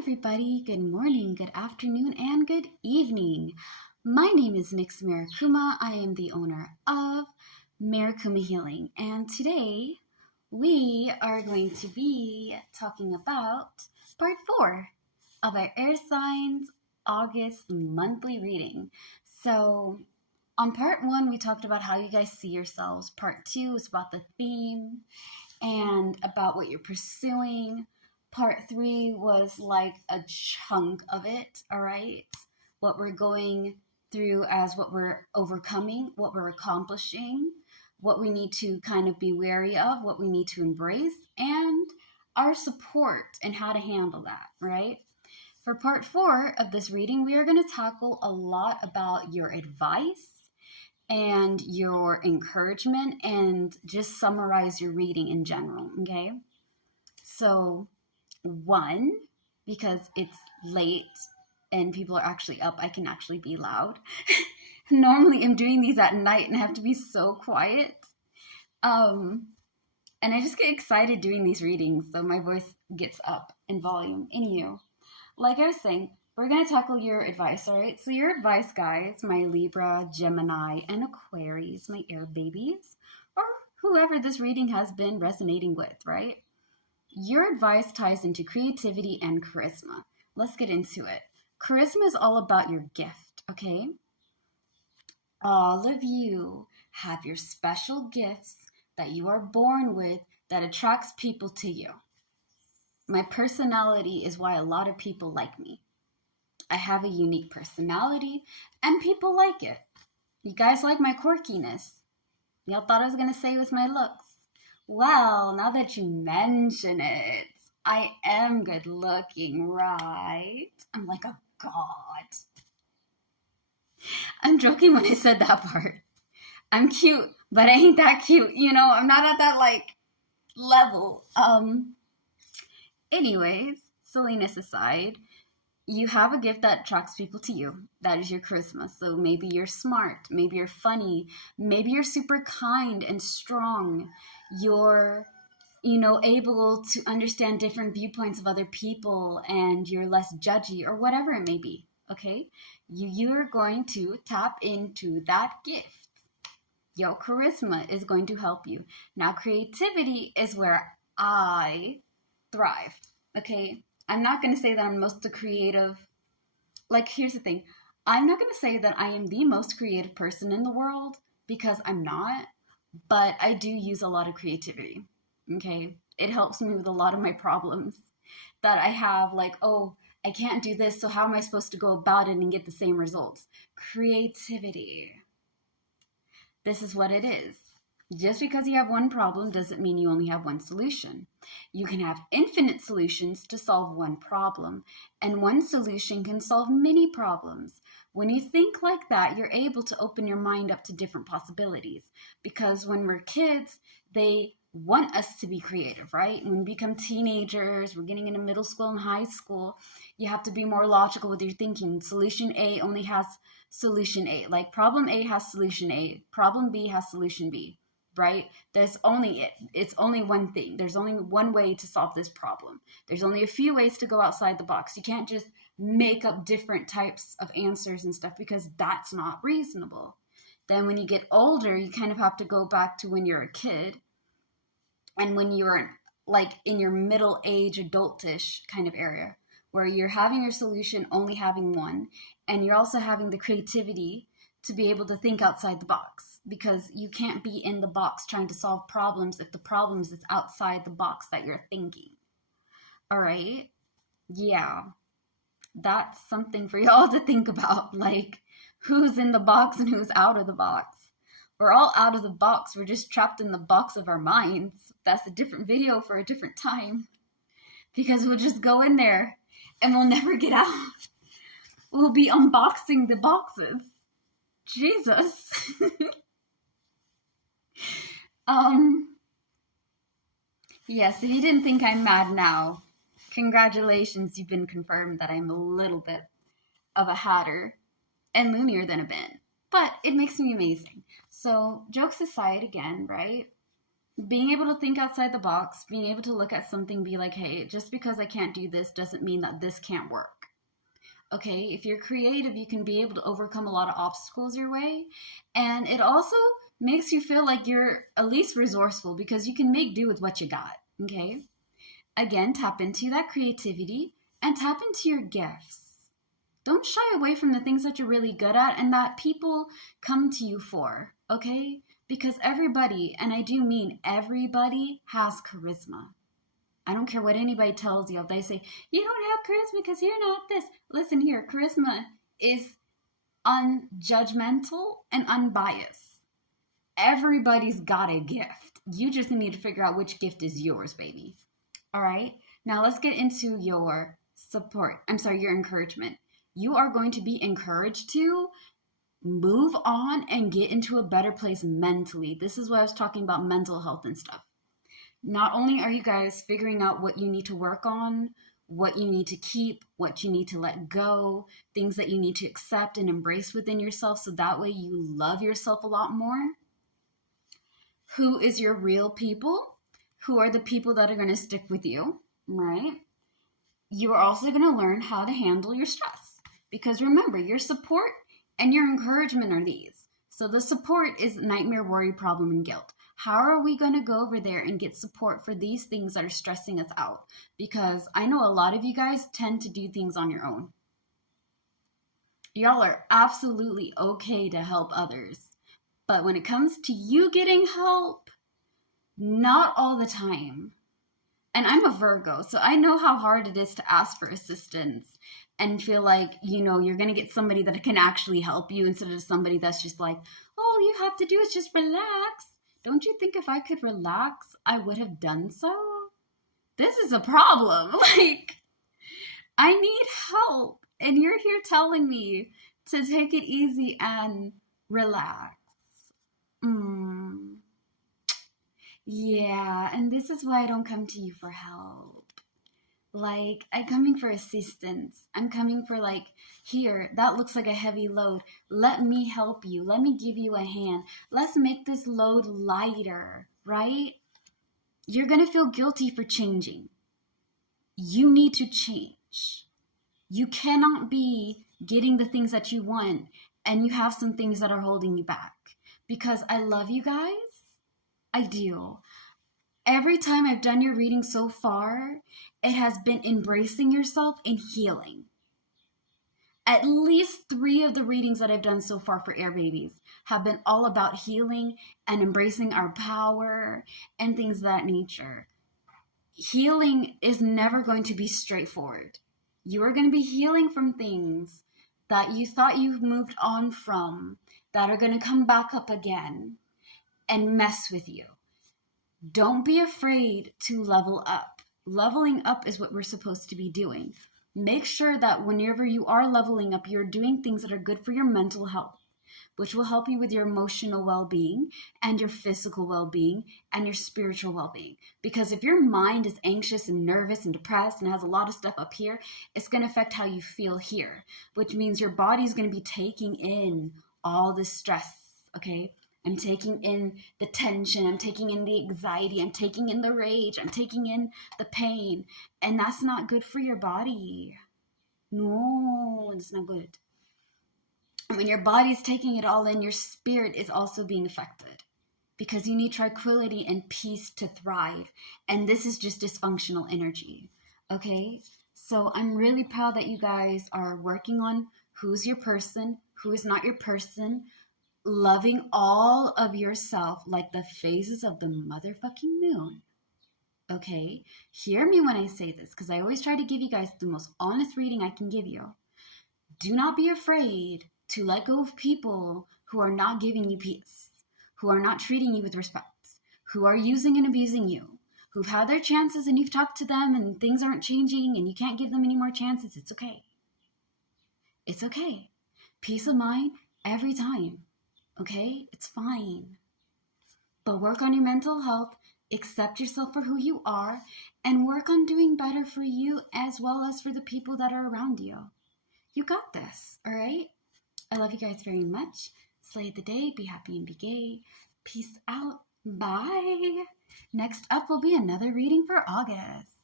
everybody. Good morning, good afternoon, and good evening. My name is Nix Marikuma. I am the owner of Marikuma Healing, and today we are going to be talking about part 4 of our Air Signs August monthly reading. So, on part 1, we talked about how you guys see yourselves. Part 2 is about the theme and about what you're pursuing. Part 3 was like a chunk of it, all right? What we're going through as what we're overcoming, what we're accomplishing, what we need to kind of be wary of, what we need to embrace, and our support and how to handle that, right? For part 4 of this reading, we are going to tackle a lot about your advice and your encouragement and just summarize your reading in general, okay? So, 1, because it's late and people are actually up, I can actually be loud. Normally I'm doing these at night and I have to be so quiet. And I just get excited doing these readings, so my voice gets up in volume. Anywho, like I was saying, we're going to tackle your advice, all right? So your advice, guys, my Libra, Gemini, and Aquarius, my air babies, or whoever this reading has been resonating with, right? Your advice ties into creativity and charisma. Let's get into it. Charisma is all about your gift, okay? All of you have your special gifts that you are born with that attracts people to you. My personality is why a lot of people like me. I have a unique personality and people like it. You guys like my quirkiness. Y'all thought I was going to say it was my looks. Well, now that you mention it, I am good looking, right? I'm like a god. I'm joking when I said that part. I'm cute, but I ain't that cute. I'm not at that, level. Anyways, silliness aside, you have a gift that attracts people to you. That is your charisma. So maybe you're smart, maybe you're funny, maybe you're super kind and strong. You're, able to understand different viewpoints of other people and you're less judgy or whatever it may be, okay? You're going to tap into that gift. Your charisma is going to help you. Now, creativity is where I thrive, okay? I'm not going to say that I'm most creative. Here's the thing. I'm not going to say that I am the most creative person in the world because I'm not, but I do use a lot of creativity, okay? It helps me with a lot of my problems that I have, I can't do this, so how am I supposed to go about it and get the same results? Creativity. This is what it is. Just because you have one problem doesn't mean you only have one solution. You can have infinite solutions to solve one problem, and one solution can solve many problems. When you think like that, you're able to open your mind up to different possibilities. Because when we're kids, they want us to be creative, right? When we become teenagers, we're getting into middle school and high school, you have to be more logical with your thinking. Solution A only has solution A. Problem A has solution A. Problem B has solution B. Right? It's only one thing. There's only one way to solve this problem. There's only a few ways to go outside the box. You can't just make up different types of answers and stuff because that's not reasonable. Then when you get older, you kind of have to go back to when you're a kid and when you're in your middle age, adultish kind of area where you're having your solution, only having one, and you're also having the creativity to be able to think outside the box, because you can't be in the box trying to solve problems if the problems is outside the box that you're thinking. All right? Yeah. That's something for y'all to think about, who's in the box and who's out of the box. We're all out of the box. We're just trapped in the box of our minds. That's a different video for a different time, because we'll just go in there and we'll never get out. We'll be unboxing the boxes. Jesus. Yes, if you didn't think I'm mad now, congratulations, you've been confirmed that I'm a little bit of a hatter and loonier than a bin. But it makes me amazing. So, jokes aside again, right? being able to think outside the box, being able to look at something, be like, hey, just because I can't do this doesn't mean that this can't work. Okay, if you're creative, you can be able to overcome a lot of obstacles your way. And it also makes you feel like you're at least resourceful because you can make do with what you got. Okay, again, tap into that creativity and tap into your gifts. Don't shy away from the things that you're really good at and that people come to you for. Okay, because everybody, and I do mean everybody, has charisma. I don't care what anybody tells you. If they say, you don't have charisma because you're not this. Listen here, charisma is unjudgmental and unbiased. Everybody's got a gift. You just need to figure out which gift is yours, baby. All right? Now let's get into your your encouragement. You are going to be encouraged to move on and get into a better place mentally. This is what I was talking about, mental health and stuff. Not only are you guys figuring out what you need to work on, what you need to keep, what you need to let go, things that you need to accept and embrace within yourself so that way you love yourself a lot more. Who is your real people? Who are the people that are going to stick with you, right? You are also going to learn how to handle your stress. Because remember, your support and your encouragement are these. So the support is nightmare, worry, problem, and guilt. How are we going to go over there and get support for these things that are stressing us out? Because I know a lot of you guys tend to do things on your own. Y'all are absolutely okay to help others. But when it comes to you getting help, not all the time. And I'm a Virgo, so I know how hard it is to ask for assistance and feel like, you're going to get somebody that can actually help you instead of somebody that's just like, all you have to do is just relax. Don't you think if I could relax, I would have done so? This is a problem. I need help. And you're here telling me to take it easy and relax. Yeah, and this is why I don't come to you for help. I'm coming for assistance. I'm coming for here, that looks like a heavy load. Let me help you. Let me give you a hand. Let's make this load lighter, right? You're going to feel guilty for changing. You need to change. You cannot be getting the things that you want and you have some things that are holding you back. Because I love you guys. I do. Every time I've done your reading so far, it has been embracing yourself and healing. At least 3 of the readings that I've done so far for Air Babies have been all about healing and embracing our power and things of that nature. Healing is never going to be straightforward. You are going to be healing from things that you thought you moved on from that are going to come back up again and mess with you. Don't be afraid to level up. Leveling up is what we're supposed to be doing. Make sure that whenever you are leveling up, you're doing things that are good for your mental health, which will help you with your emotional well-being and your physical well-being and your spiritual well-being. Because if your mind is anxious and nervous and depressed and has a lot of stuff up here, it's going to affect how you feel here, which means your body's going to be taking in all this stress, okay? I'm taking in the tension, I'm taking in the anxiety, I'm taking in the rage, I'm taking in the pain, and that's not good for your body. No, it's not good. And when your body's taking it all in, your spirit is also being affected because you need tranquility and peace to thrive. And this is just dysfunctional energy, okay? So I'm really proud that you guys are working on who's your person, who is not your person, loving all of yourself like the phases of the motherfucking moon. Okay? Hear me when I say this, because I always try to give you guys the most honest reading I can give you. Do not be afraid to let go of people who are not giving you peace, who are not treating you with respect, who are using and abusing you, who've had their chances and you've talked to them and things aren't changing and you can't give them any more chances. It's okay. It's okay. Peace of mind every time. Okay? It's fine. But work on your mental health, accept yourself for who you are, and work on doing better for you as well as for the people that are around you. You got this, all right? I love you guys very much. Slay the day, be happy and be gay. Peace out. Bye. Next up will be another reading for August.